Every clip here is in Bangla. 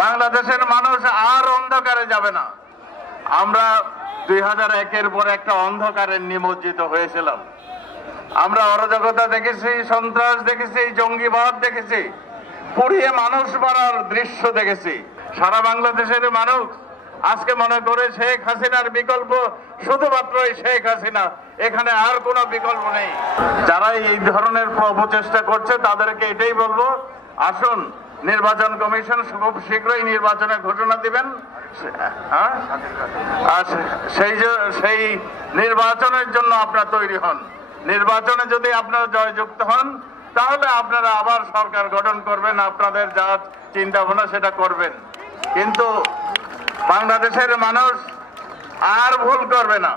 বাংলাদেশের মানুষ আর অন্ধকারে যাবে না। আমরা 2001-এর পর একটা অন্ধকারে নিমজ্জিত হয়েছিলাম। আমরা অরাজকতা দেখেছি, সন্ত্রাস দেখেছি, জঙ্গিবাদ দেখেছি, পুড়িয়ে মানুষ মারার দৃশ্য দেখেছি। সারা বাংলাদেশের মানুষ আজকে মনে করে শেখ হাসিনার বিকল্প শুধুমাত্র শেখ হাসিনা, এখানে আর কোনো বিকল্প নেই। যারা এই ধরনের অপচেষ্টা করছে তাদেরকে এটাই বলবো, আসুন নির্বাচন কমিশন খুব শীঘ্রই নির্বাচনের ঘোষণা দিবেন। সেই নির্বাচনের জন্য আপনারা তৈরি হন। নির্বাচনে যদি আপনারা জয়যুক্ত হন তাহলে আপনারা আবার সরকার গঠন করবেন, আপনাদের যা চিন্তা ভাবনা সেটা করবেন। কিন্তু বাংলাদেশের মানুষ আর ভুল করবে না,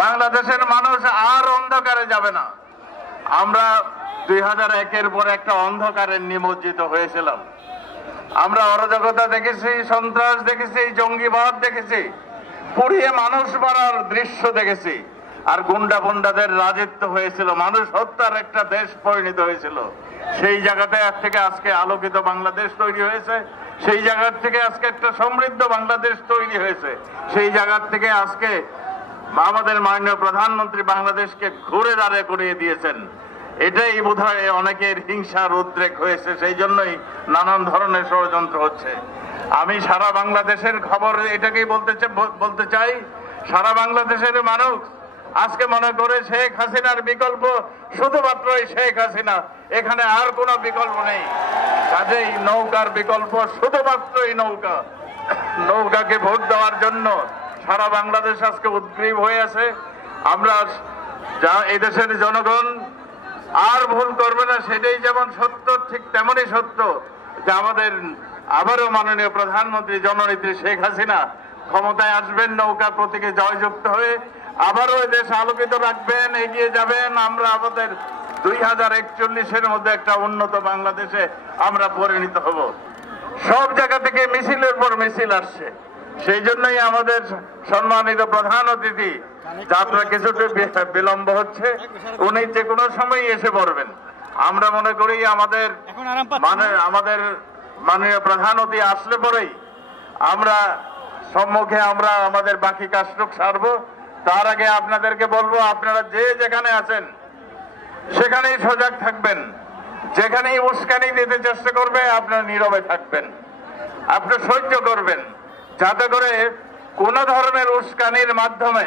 বাংলাদেশের মানুষ আর অন্ধকারে যাবে না। আমরা 2001-এর পর একটা অন্ধকারে নিমজ্জিত হয়েছিলাম। আমরা অরাজকতা দেখেছি, সন্ত্রাস দেখেছি, জঙ্গিবাদ দেখেছি, পুড়িয়ে মানুষ মারার দৃশ্য দেখেছি। আর গুন্ডা পুন্ডাদের রাজত্ব হয়েছিল, মানুষ হত্যার একটা দেশ পরিণত হয়েছিল। সেই জায়গাতে থেকে আজকে আলোকিত বাংলাদেশ তৈরি হয়েছে, সেই জায়গার থেকে আজকে একটা সমৃদ্ধ বাংলাদেশ তৈরি হয়েছে। সেই জায়গার থেকে আজকে আমাদের মাননীয় প্রধানমন্ত্রী বাংলাদেশকে ঘুরে দাঁড়ে করিয়ে দিয়েছেন। এটাই বোধহয় অনেকের হিংসার উদ্রেক হয়েছে, সেই জন্যই নানান ধরনের ষড়যন্ত্র হচ্ছে। আমি সারা বাংলাদেশের খবর এটাকেই বলতে চাই, সারা বাংলাদেশের মানুষ আজকে মনে করে শেখ হাসিনার বিকল্প শুধুমাত্র শেখ হাসিনা, এখানে আর কোনো বিকল্প নেই। কাজেই নৌকার বিকল্প শুধুমাত্রই নৌকা। নৌকাকে ভোট দেওয়ার জন্য সারা বাংলাদেশ আজকে উদ্গ্রীব হয়ে আছে। আমরা যা এদেশের জনগণ আর ভুল করবে না, সেটাই যেমন সত্য, ঠিক তেমনই সত্য যে আমাদের আবারও মাননীয় প্রধানমন্ত্রী জননেত্রী শেখ হাসিনা ক্ষমতায় আসবেন নৌকা প্রতীকে জয়যুক্ত হয়ে, আবারও দেশ আলোকিত রাখবেন, এগিয়ে যাবেন। আমরা আমাদের 2041-এর মধ্যে একটা উন্নত বাংলাদেশে আমরা পরিণত হব। সব জায়গা থেকে মিছিলের পর মিছিল আসছে, সেই জন্যই আমাদের সম্মানিত প্রধান অতিথি, যাত্রা কিছুটা বিলম্ব হচ্ছে, উনি যে কোনো সময় এসে পড়বেন। আমরা মনে করি আমাদের মাননীয় প্রধান অতিথি আসলে পরেই আমরা সম্মুখে আমরা আমাদের বাকি কাজটুক সারবো। তার আগে আপনাদেরকে বলবো, আপনারা যে যেখানে আছেন সেখানেই সজাগ থাকবেন। যেখানেই উস্কানি দিতে চেষ্টা করবে আপনারা নীরবে থাকবেন, আপনি সহ্য করবেন, যাতে করে কোন ধরনের উস্কানির মাধ্যমে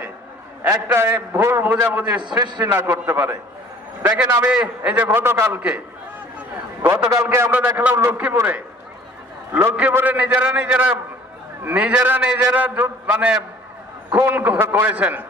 একটা ভুল বোঝাবুঝি সৃষ্টি না করতে পারে। দেখেন, আমি এই যে গতকালকে আমরা দেখলাম লক্ষ্মীপুরে নিজেরা খুন করেছেন।